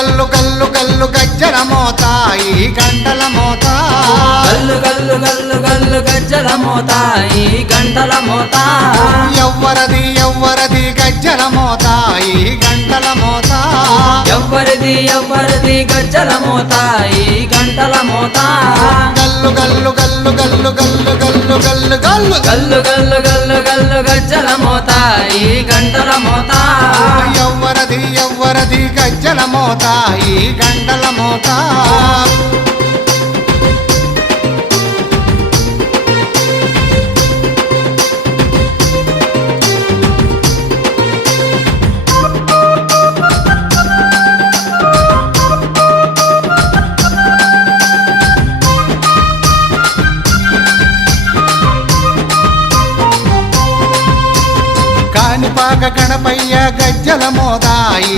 గల్లు గల్లు గల్లు గజ్జల మోత ఈ గంటల మోత గల్లు గల్లు గల్లు గల్లు గజ్జల మోత ఈ గంటల మోత ఎవ్వరది ఎవ్వరది గజ్జల మోత ఈ గంటల మోత ఎవ్వరిది ఎవ్వరిది గజ్జల మోత ఈ గంటల మోత గల్లు గల్లు గల్లు గల్లు గల్లు గల్లు గల్లు గల్లు గల్లు గల్లు గల్లు గల్లు గజ్జల మోత ఈ గంటల మోత ఎవ్వరది ఎవ్వరది గజ్జల మోత ఈ గంటల మోత కానిపాక గణపయ్య గజ్జల మోత ఈ